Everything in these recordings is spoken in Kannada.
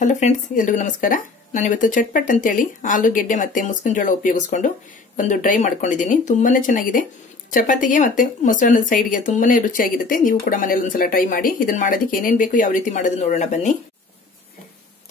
ಹಲೋ ಫ್ರೆಂಡ್ಸ್, ಎಲ್ಲರಿಗೂ ನಮಸ್ಕಾರ. ನಾನು ಇವತ್ತು ಚಟ್ಪಟ್ ಅಂತ ಹೇಳಿ ಆಲೂಗೆಡ್ಡೆ ಮತ್ತೆ ಮುಸ್ಕಿನ ಜೋಳ ಉಪಯೋಗಿಸಿಕೊಂಡು ಒಂದು ಡ್ರೈ ಮಾಡ್ಕೊಂಡಿದ್ದೀನಿ. ತುಂಬಾನೇ ಚೆನ್ನಾಗಿದೆ. ಚಪಾತಿಗೆ ಮತ್ತೆ ಮೊಸರನ್ನ ಸೈಡ್ಗೆ ತುಂಬಾನೇ ರುಚಿಯಾಗಿರುತ್ತೆ. ನೀವು ಕೂಡ ಮನೇಲಿ ಒಂದ್ಸಲ ಟ್ರೈ ಮಾಡಿ. ಇದನ್ನ ಮಾಡೋದಕ್ಕೆ ಏನೇನ್ ಬೇಕು, ಯಾವ ರೀತಿ ಮಾಡೋದು ನೋಡೋಣ ಬನ್ನಿ.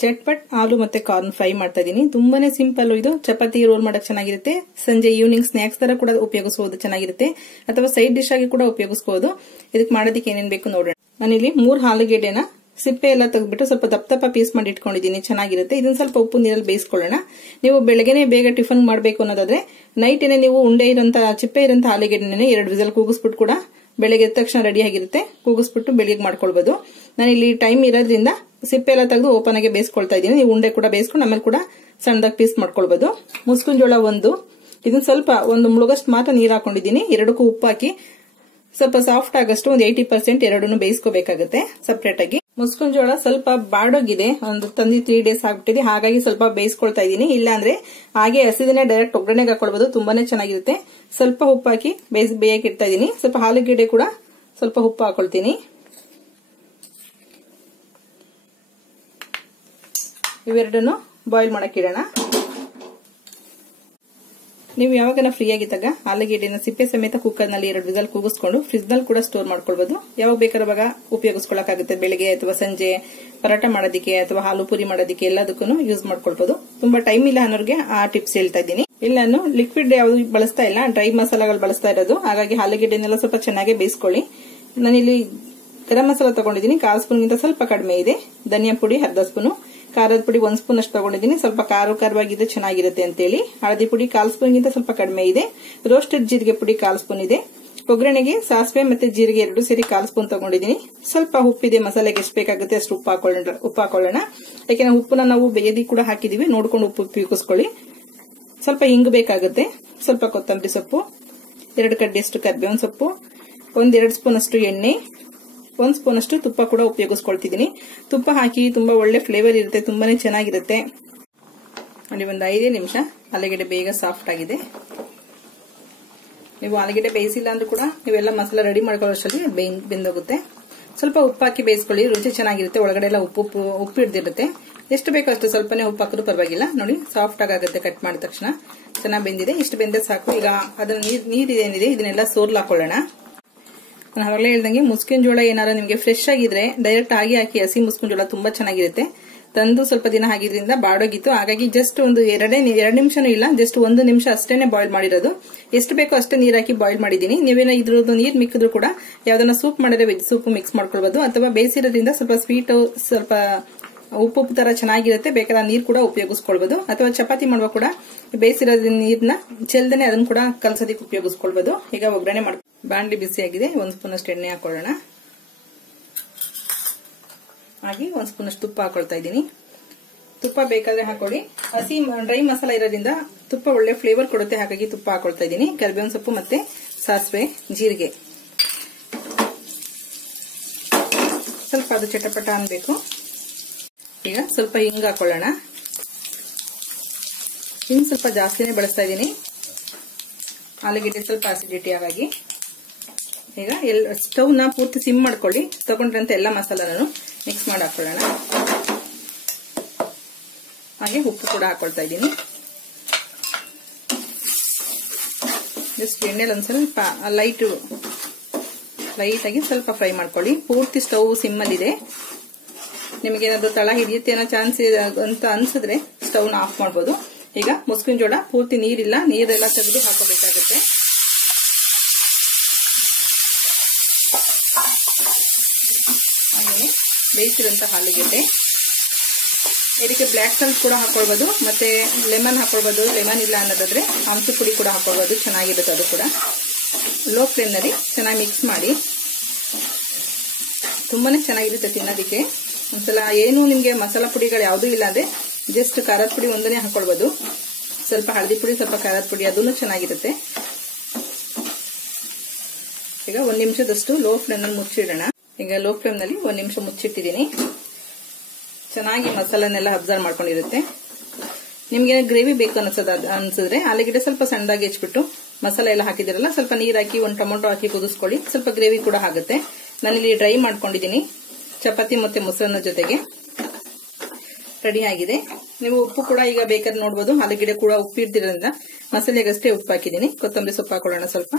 ಚಟ್ಪಟ್ ಆಲೂ ಮತ್ತೆ ಕಾರ್ನ್ ಫ್ರೈ ಮಾಡ್ತಾ ಇದೀನಿ. ತುಂಬಾನೇ ಸಿಂಪಲ್ ಇದು. ಚಪಾತಿ ರೋಲ್ ಮಾಡಕ್ ಚೆನ್ನಾಗಿರುತ್ತೆ. ಸಂಜೆ ಈವ್ನಿಂಗ್ ಸ್ನಾಕ್ಸ್ ತರ ಕೂಡ ಉಪಯೋಗಿಸಬಹುದು, ಚೆನ್ನಾಗಿರುತ್ತೆ. ಅಥವಾ ಸೈಡ್ ಡಿಶ್ ಆಗಿ ಕೂಡ ಉಪಯೋಗಿಸಬಹುದು. ಇದಕ್ಕೆ ಮಾಡೋದಕ್ಕೆ ಏನೇನ್ ಬೇಕು ನೋಡೋಣ. ನಾನಿಲ್ಲಿ 3 ಆಲೂಗೆಡ್ಡೆನ ಸಿಪ್ಪೆ ಎಲ್ಲ ತೆಗೆದ್ಬಿಟ್ಟು ಸ್ವಲ್ಪ ದಪ್ಪ ಪೀಸ್ ಮಾಡಿ ಇಟ್ಕೊಂಡಿದ್ದೀನಿ. ಚೆನ್ನಾಗಿರುತ್ತೆ. ಇದನ್ನ ಸ್ವಲ್ಪ ಉಪ್ಪು ನೀರಲ್ಲಿ ಬೇಯಿಸ್ಕೊಳ್ಳೋಣ. ನೀವು ಬೆಳಗ್ಗೆನೆ ಬೇಗ ಟಿಫನ್ ಮಾಡಬೇಕು ಅನ್ನೋದಾದ್ರೆ ನೈಟ್ ಏನೇ ನೀವು ಉಂಡೆ ಇರೋಂತ ಚಿಪ್ಪೆ ಇರೋಂತ ಆಲೂಗೆಡ್ಡೆನೆ 2 ವಿಸಲ್ ಕೂಗಿಸ್ಬಿಟ್ಟು ಕೂಡ ಬೆಳಗ್ಗೆ ಎದ್ದ ತಕ್ಷಣ ರೆಡಿ ಆಗಿರುತ್ತೆ. ಕೂಗಿಸ್ಬಿಟ್ಟು ಬೆಳಿಗ್ಗೆ ಮಾಡ್ಕೊಳ್ಬಹುದು. ನಾನು ಇಲ್ಲಿ ಟೈಮ್ ಇರೋದ್ರಿಂದ ಸಿಪ್ಪೆ ಎಲ್ಲ ತೆಗೆದು ಓಪನ್ ಆಗಿ ಬೇಯಿಸ್ಕೊಳ್ತಾ ಇದ್ದೀನಿ. ನೀವು ಉಂಡೆ ಕೂಡ ಬೇಯಿಸ್ಕೊಂಡು ಆಮೇಲೆ ಕೂಡ ಸಣ್ಣದಾಗಿ ಪೀಸ್ ಮಾಡ್ಕೊಳ್ಬಹುದು. ಮುಸ್ಕಿನ ಜೋಳ ಇದನ್ನ ಸ್ವಲ್ಪ ಒಂದು ಮುಳುಗಷ್ಟು ಮಾತ್ರ ನೀರು ಹಾಕೊಂಡಿದ್ದೀನಿ. ಎರಡಕ್ಕೂ ಉಪ್ಪು ಹಾಕಿ ಸ್ವಲ್ಪ ಸಾಫ್ಟ್ ಆಗಷ್ಟು ಒಂದು 80% ಎರಡನ್ನು ಬೇಯಿಸ್ಕೋಬೇಕಾಗುತ್ತೆ ಸಪರೇಟ್ ಆಗಿ. ಮುಸ್ಕಿನ ಜೋಳ ಸ್ವಲ್ಪ ಬಾಡೋಗಿದೆ, ಒಂದು ತಂದಿ 3 ಡೇಸ್ ಆಗ್ಬಿಟ್ಟಿದೆ. ಹಾಗಾಗಿ ಸ್ವಲ್ಪ ಬೇಯಿಸ್ಕೊಳ್ತಾ ಇದ್ದೀನಿ. ಇಲ್ಲಾಂದ್ರೆ ಹಾಗೆ ಹಸಿದನೆ ಡೈರೆಕ್ಟ್ ಒಗ್ಗರಣೆಗೆ ಹಾಕೊಳ್ಬಹುದು. ತುಂಬಾನೇ ಚೆನ್ನಾಗಿರುತ್ತೆ. ಸ್ವಲ್ಪ ಉಪ್ಪು ಹಾಕಿ ಬೇಯಕ್ಕೆ ಇಡ್ತಾ ಇದ್ದೀನಿ. ಸ್ವಲ್ಪ ಆಲೂಗೆಡ್ಡೆ ಕೂಡ ಸ್ವಲ್ಪ ಉಪ್ಪು ಹಾಕೊಳ್ತೀನಿ. ಇವೆರಡನ್ನು ಬಾಯ್ಲ್ ಮಾಡಕ್ಕೆ ಇಡೋಣ. ನೀವು ಯಾವಾಗ ಫ್ರೀ ಆಗಿದ್ದಾಗ ಆಲೂಗೆಡ್ಡೆನ ಸಿಪ್ಪೆ ಸಮೇತ ಕುಕ್ಕರ್ ನಲ್ಲಿ 2 ವಿಸಲ್ ಕೂಗಿಸ್ಕೊಂಡು ಫ್ರಿಜ್ ನಲ್ಲಿ ಕೂಡ ಸ್ಟೋರ್ ಮಾಡ್ಕೊಳ್ಬಹುದು. ಯಾವಾಗ ಬೇಕಾದಾಗ ಉಪಯೋಗಿಸ್ಕೊಳ್ಳಕ್ಕಾಗುತ್ತೆ. ಬೆಳಿಗ್ಗೆ ಅಥವಾ ಸಂಜೆ ಪರಾಟ ಮಾಡೋದಕ್ಕೆ ಅಥವಾ ಹಾಲು ಪೂರಿ ಮಾಡೋದಕ್ಕೆ ಎಲ್ಲದಕ್ಕೂ ಯೂಸ್ ಮಾಡ್ಕೊಳ್ಬಹುದು. ತುಂಬಾ ಟೈಮ್ ಇಲ್ಲ ಅನ್ನೋರಿಗೆ ಆ ಟಿಪ್ಸ್ ಹೇಳ್ತಾ ಇದ್ದೀನಿ. ಇಲ್ಲಿ ನಾನು ಲಿಕ್ವಿಡ್ ಯಾವ್ದು ಬಳಸ್ತಾ ಇಲ್ಲ, ಡ್ರೈ ಮಸಾಲಾಗಳು ಬಳಸ್ತಾ ಇರೋದು. ಹಾಗಾಗಿ ಆಲೂಗೆಡ್ಡೆನೆಲ್ಲ ಸ್ವಲ್ಪ ಚೆನ್ನಾಗಿ ಬೇಯಿಸ್ಕೊಳ್ಳಿ. ನಾನಿಲ್ಲಿ ಗರಂ ಮಸಾಲ ತಗೊಂಡಿದ್ದೀನಿ. 1/4 ಸ್ಪೂನ್ಗಿಂತ ಸ್ವಲ್ಪ ಕಡಿಮೆ ಇದೆ. ಧನಿಯಾ ಪುಡಿ ಅರ್ಧ ಸ್ಪೂನು, ಖಾರದ ಪುಡಿ 1 ಸ್ಪೂನ್ ಅಷ್ಟು ತಗೊಂಡಿದ್ದೀನಿ. ಸ್ವಲ್ಪ ಖಾರವಾಗಿದ್ರೆ ಚೆನ್ನಾಗಿರುತ್ತೆ ಅಂತೇಳಿ. ಹಳದಿ ಪುಡಿ 1/4 ಸ್ಪೂನ್ಗಿಂತ ಸ್ವಲ್ಪ ಕಡಿಮೆ ಇದೆ. ರೋಸ್ಟೆಡ್ ಜೀರಿಗೆ ಪುಡಿ 1/4 ಸ್ಪೂನ್ ಇದೆ. ಒಗ್ಗರಣೆಗೆ ಸಾಸಿವೆ ಮತ್ತೆ ಜೀರಿಗೆ 2 ಸೇರಿ 1/4 ಸ್ಪೂನ್ ತಗೊಂಡಿದ್ದೀನಿ. ಸ್ವಲ್ಪ ಉಪ್ಪಿದೆ. ಮಸಾಲೆಗೆ ಎಷ್ಟು ಬೇಕಾಗುತ್ತೆ ಅಷ್ಟು ಉಪ್ಪು ಹಾಕೊಳ್ಳೋಣ. ಯಾಕೆಂದ್ರೆ ಉಪ್ಪನ್ನ ನಾವು ಬೇಯದಿ ಕೂಡ ಹಾಕಿದೀವಿ. ನೋಡ್ಕೊಂಡು ಉಪ್ಪು ಉಪಯೋಗಿಸ್ಕೊಳ್ಳಿ. ಸ್ವಲ್ಪ ಹಿಂಗು ಬೇಕಾಗುತ್ತೆ. ಸ್ವಲ್ಪ ಕೊತ್ತಂಬರಿ ಸೊಪ್ಪು, 2 ಕಡ್ಡಿಯಷ್ಟು ಕರಿಬೇವಿನ ಸೊಪ್ಪು, 1-2 ಸ್ಪೂನ್ ಅಷ್ಟು ಎಣ್ಣೆ, 1 ಸ್ಪೂನ್ ಅಷ್ಟು ತುಪ್ಪ ಕೂಡ ಉಪಯೋಗಿಸ್ಕೊಳ್ತಿದ್ದೀನಿ. ತುಪ್ಪ ಹಾಕಿ ತುಂಬಾ ಒಳ್ಳೆ ಫ್ಲೇವರ್ ಇರುತ್ತೆ. ತುಂಬಾನೇ ಚೆನ್ನಾಗಿರುತ್ತೆ. ಅಲ್ಲಿ ಒಂದು 5 ನಿಮಿಷ ಆಲೂಗೆಡ್ಡೆ ಬೇಗ ಸಾಫ್ಟ್ ಆಗಿದೆ. ನೀವು ಆಲೂಗೆಡ್ಡೆ ಬೇಯಿಸಿಲ್ಲ ಅಂದ್ರೂ ಕೂಡ ನೀವೆಲ್ಲ ಮಸಾಲ ರೆಡಿ ಮಾಡ್ಕೊಳ್ಳೋಷ್ಟರಲ್ಲಿ ಬೆಂದೋಗುತ್ತೆ. ಸ್ವಲ್ಪ ಉಪ್ಪು ಹಾಕಿ ಬೇಯಿಸ್ಕೊಳ್ಳಿ. ರುಚಿ ಚೆನ್ನಾಗಿರುತ್ತೆ. ಒಳಗಡೆ ಎಲ್ಲ ಉಪ್ಪು ಹಿಡ್ದಿರುತ್ತೆ. ಎಷ್ಟು ಬೇಕೋ ಅಷ್ಟು ಸ್ವಲ್ಪನೇ ಉಪ್ಪು ಹಾಕಿದ್ರು ಪರವಾಗಿಲ್ಲ. ನೋಡಿ, ಸಾಫ್ಟ್ ಆಗುತ್ತೆ. ಕಟ್ ಮಾಡಿದ ತಕ್ಷಣ ಚೆನ್ನಾಗಿ ಬೆಂದಿದೆ. ಇಷ್ಟು ಬೆಂದ ಸಾಕು. ಈಗ ಅದನ್ನ ನೀರೇನಿದೆ ಇದನ್ನೆಲ್ಲ ಸೋರ್ಲ್ ಹಾಕೊಳ್ಳೋಣ. ನಾನು ಅವಾಗಲೇ ಹೇಳ್ದಂಗೆ ಮುಸ್ಕಿನ ಜೋಳ ಏನಾರ ನಿಮಗೆ ಫ್ರೆಶ್ ಆಗಿದ್ರೆ ಡೈರೆಕ್ಟ್ ಆಗಿ ಹಾಕಿ ಹಸಿ ಮುಸ್ಕಿನ ಜೋಳ ತುಂಬಾ ಚೆನ್ನಾಗಿರುತ್ತೆ. ತಂದು ಸ್ವಲ್ಪ ದಿನ ಆಗಿದ್ರಿಂದ ಬಾಡೋಗಿತ್ತು. ಹಾಗಾಗಿ ಜಸ್ಟ್ ಒಂದು 2 ನಿಮಿಷನೂ ಇಲ್ಲ, ಜಸ್ಟ್ 1 ನಿಮಿಷ ಅಷ್ಟೇನೆ ಬಾಯ್ಲ್ ಮಾಡಿರೋದು. ಎಷ್ಟು ಬೇಕೋ ಅಷ್ಟೇ ನೀರ್ ಹಾಕಿ ಬಾಯ್ಲ್ ಮಾಡಿದೀನಿ. ನೀವೇನ ಇದ್ರದ್ದು ನೀರ್ ಮಿಕ್ಕಿದ್ರು ಕೂಡ ಯಾವ್ದನ್ನ ಸೂಪ್ ಮಾಡಿದ್ರೆ ವೆಜ್ ಸೂಪ್ ಮಿಕ್ಸ್ ಮಾಡ್ಕೊಳ್ಬಹುದು. ಅಥವಾ ಬೇಯಿಸಿರೋದ್ರಿಂದ ಸ್ವಲ್ಪ ಸ್ವೀಟ್, ಸ್ವಲ್ಪ ಉಪ್ಪು ತರ ಚೆನ್ನಾಗಿರುತ್ತೆ. ಬೇಕಾದ್ರೆ ನೀರ್ ಕೂಡ ಉಪಯೋಗಿಸ್ಕೊಳ್ಬಹುದು. ಅಥವಾ ಚಪಾತಿ ಮಾಡುವ ಕೂಡ ಬೇಯಿಸಿರೋದ್ರ ನೀರ್ನ ಚೆಲ್ದೇನೆ ಅದನ್ನ ಕೂಡ ಕಲ್ಸೋದಕ್ಕೆ ಉಪಯೋಗಿಸ್ಕೊಳ್ಬಹುದು. ಈಗ ಒಗ್ಗರಣೆ ಮಾಡಿ ಬಾಂಡ್ಲಿ ಬಿಸಿ ಆಗಿದೆ. 1 ಸ್ಪೂನ್ ಅಷ್ಟು ಎಣ್ಣೆ ಹಾಕೊಳ್ಳೋಣ. ಹಾಗೆ 1 ಸ್ಪೂನ್ ಅಷ್ಟು ತುಪ್ಪ ಹಾಕೊಳ್ತಾ ಇದ್ದೀನಿ. ತುಪ್ಪ ಬೇಕಾದ್ರೆ ಹಾಕೊಳ್ಳಿ. ಹಸಿ ಡ್ರೈ ಮಸಾಲ ಇರೋದ್ರಿಂದ ತುಪ್ಪ ಒಳ್ಳೆ ಫ್ಲೇವರ್ ಕೊಡುತ್ತೆ. ಹಾಗಾಗಿ ತುಪ್ಪ ಹಾಕೊಳ್ತಾ ಇದ್ದೀನಿ. ಕರಿಬೇವಿನ ಸೊಪ್ಪು ಮತ್ತೆ ಸಾಸಿವೆ, ಜೀರಿಗೆ, ಸ್ವಲ್ಪ ಅದು ಚಟಪಟ ಅನ್ಬೇಕು. ಈಗ ಸ್ವಲ್ಪ ಹಿಂಗ್ ಹಾಕೊಳ್ಳೋಣ. ಹಿಂಗ್ ಸ್ವಲ್ಪ ಜಾಸ್ತಿನೇ ಬಳಸ್ತಾ ಇದ್ದೀನಿ. ಆಲೂಗೆಡ್ಡೆ ಸ್ವಲ್ಪ ಅಸಿಡಿಟಿ ಆಗಿ. ಈಗ ಸ್ಟವ್ ನ ಪೂರ್ತಿ ಸಿಮ್ ಮಾಡ್ಕೊಳ್ಳಿ. ತಗೊಂಡ್ರಂತ ಎಲ್ಲ ಮಸಾಲಾನು ಮಿಕ್ಸ್ ಮಾಡಿ ಹಾಕೊಳ್ಳೋಣ. ಹಾಗೆ ಉಪ್ಪು ಕೂಡ ಹಾಕೊಳ್ತಾ ಇದ್ದೀನಿ. ಜಸ್ಟ್ ಎಣ್ಣೆಲಿ ಒಂದ್ ಸ್ವಲ್ಪ ಲೈಟ್ ಆಗಿ ಸ್ವಲ್ಪ ಫ್ರೈ ಮಾಡ್ಕೊಳ್ಳಿ. ಪೂರ್ತಿ ಸ್ಟವ್ ಸಿಮ್ ಅಲ್ಲಿ ಇದೆ. ನಿಮಗೇನಾದ್ರೂ ತಳ ಹಿಡಿಯುತ್ತೆ ಅನ್ನೋ ಚಾನ್ಸ್ ಅಂತ ಅನ್ಸಿದ್ರೆ ಸ್ಟವ್ ನ ಆಫ್ ಮಾಡಬಹುದು. ಈಗ ಮುಸ್ಕಿನ ಜೋಳ ಪೂರ್ತಿ ನೀರೆಲ್ಲ ತೆಗೆದು ಹಾಕೋಬೇಕಾಗುತ್ತೆ. ಹಾಗೆ ಬೇಯಿಸಿರುವಂತ ಆಲೂಗೆಡ್ಡೆ, ಇದಕ್ಕೆ ಬ್ಲಾಕ್ ಸಾಲ್ಟ್ ಕೂಡ ಹಾಕೊಳ್ಬಹುದು. ಮತ್ತೆ ಲೆಮನ್ ಹಾಕೊಳ್ಬಹುದು. ಲೆಮನ್ ಇಲ್ಲ ಅನ್ನೋದಾದ್ರೆ ಆಮ್ಚೂರ್ ಪುಡಿ ಕೂಡ ಹಾಕೊಳ್ಬಹುದು. ಚೆನ್ನಾಗಿರುತ್ತೆ. ಅದು ಕೂಡ ಲೋ ಫ್ಲೇಮ್ ನಲ್ಲಿ ಚೆನ್ನಾಗಿ ಮಿಕ್ಸ್ ಮಾಡಿ. ತುಂಬಾನೇ ಚೆನ್ನಾಗಿರುತ್ತೆ ತಿನ್ನೋದಿಕ್ಕೆ. ಒಂದ್ಸಲ ಏನು ನಿಮ್ಗೆ ಮಸಾಲಾ ಪುಡಿಗಳು ಯಾವ್ದು ಇಲ್ಲ ಅಂದ್ರೆ ಜಸ್ಟ್ ಖಾರದ ಪುಡಿ ಒಂದನೇ ಹಾಕೊಳ್ಬಹುದು. ಸ್ವಲ್ಪ ಹಳದಿ ಪುಡಿ, ಸ್ವಲ್ಪ ಖಾರದ ಪುಡಿ, ಅದನ್ನು ಚೆನ್ನಾಗಿರುತ್ತೆ. ಈಗ 1 ನಿಮಿಷದಷ್ಟು ಲೋ ಫ್ಲೇಮ್ ನಲ್ಲಿ ಮುಚ್ಚಿಡೋಣ. ಈಗ ಲೋ ಫ್ಲೇಮ್ ನಲ್ಲಿ 1 ನಿಮಿಷ ಮುಚ್ಚಿಟ್ಟಿದ್ದೀನಿ. ಚೆನ್ನಾಗಿ ಮಸಾಲನೆಲ್ಲ ಅಬ್ಸರ್ವ್ ಮಾಡ್ಕೊಂಡಿರುತ್ತೆ. ನಿಮ್ಗೆ ಗ್ರೇವಿ ಬೇಕು ಅನ್ಸಿದ್ರೆ ಆಲೂಗೆಡ್ಡೆ ಸ್ವಲ್ಪ ಸಣ್ಣದಾಗಿ ಹೆಚ್ಚಿಬಿಟ್ಟು ಮಸಾಲೆ ಎಲ್ಲ ಹಾಕಿದಿರಲ್ಲ, ಸ್ವಲ್ಪ ನೀರ್ ಹಾಕಿ 1 ಟೊಮೊಟೊ ಹಾಕಿ ಕುದಿಸ್ಕೊಳ್ಳಿ. ಸ್ವಲ್ಪ ಗ್ರೇವಿ ಕೂಡ ಆಗುತ್ತೆ. ನಾನಿಲ್ಲಿ ಡ್ರೈ ಮಾಡ್ಕೊಂಡಿದ್ದೀನಿ ಚಪಾತಿ ಮತ್ತೆ ಮೊಸರನ್ನ ಜೊತೆಗೆ. ರೆಡಿ ಆಗಿದೆ. ನೀವು ಉಪ್ಪು ಕೂಡ ಈಗ ಬೇಕಾದ್ರೆ ನೋಡಬಹುದು. ಆಲೂಗೆಡ್ಡೆ ಕೂಡ ಉಪ್ಪು ಇರ್ದಿರೋದ್ರಿಂದ ಮಸಾಲೆಗಷ್ಟೇ ಉಪ್ಪು ಹಾಕಿದ್ದೀನಿ. ಕೊತ್ತಂಬರಿ ಸೊಪ್ಪು ಹಾಕೊಳ್ಳೋಣ ಸ್ವಲ್ಪ.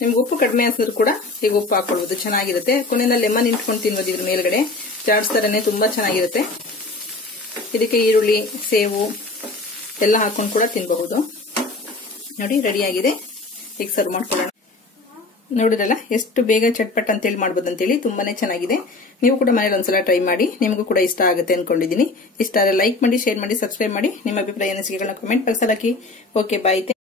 ನಿಮ್ಗೆ ಉಪ್ಪು ಕಡಿಮೆ ಅನ್ಸಿದ್ರು ಕೂಡ ಈಗ ಉಪ್ಪು ಹಾಕೊಳ್ಬಹುದು, ಚೆನ್ನಾಗಿರುತ್ತೆ. ಕೊನೆಯಲ್ಲಿ ಲೆಮನ್ ಇಂಟ್ಕೊಂಡು ತಿನ್ಬೋದು ಇದ್ರ ಮೇಲ್ಗಡೆ, ಚಾಟ್ಸ್ ತರನೇ ತುಂಬಾ ಚೆನ್ನಾಗಿರುತ್ತೆ. ಇದಕ್ಕೆ ಈರುಳ್ಳಿ, ಸೇವು ಎಲ್ಲ ಹಾಕೊಂಡು ಕೂಡ ತಿನ್ನಬಹುದು. ನೋಡಿ ರೆಡಿ ಆಗಿದೆ. ಈಗ ಸರ್ವ್ ಮಾಡ್ಕೊಳ್ಳೋಣ. ನೋಡಿರಲ್ಲ ಎಷ್ಟು ಬೇಗ ಚಟ್ಪಟ್ ಅಂತೇಳಿ ಮಾಡ್ಬೋದು ಅಂತೇಳಿ, ತುಂಬಾನೇ ಚೆನ್ನಾಗಿದೆ. ನೀವು ಕೂಡ ಮನೇಲಿ ಒಂದ್ಸಲ ಟ್ರೈ ಮಾಡಿ, ನಿಮಗೂ ಕೂಡ ಇಷ್ಟ ಆಗುತ್ತೆ ಅನ್ಕೊಂಡಿದೀನಿ. ಇಷ್ಟ ಆದರೆ ಲೈಕ್ ಮಾಡಿ, ಶೇರ್ ಮಾಡಿ, ಸಬ್ಸ್ಕ್ರೈಬ್ ಮಾಡಿ. ನಿಮ್ಮ ಅಭಿಪ್ರಾಯ ಅನಿಸಿಕೆಗಳನ್ನ ಕಮೆಂಟ್ ಬಾಕ್ಸ್ ಅಲ್ಲಿ ಹಾಕಿ. ಓಕೆ, ಬಾಯ್.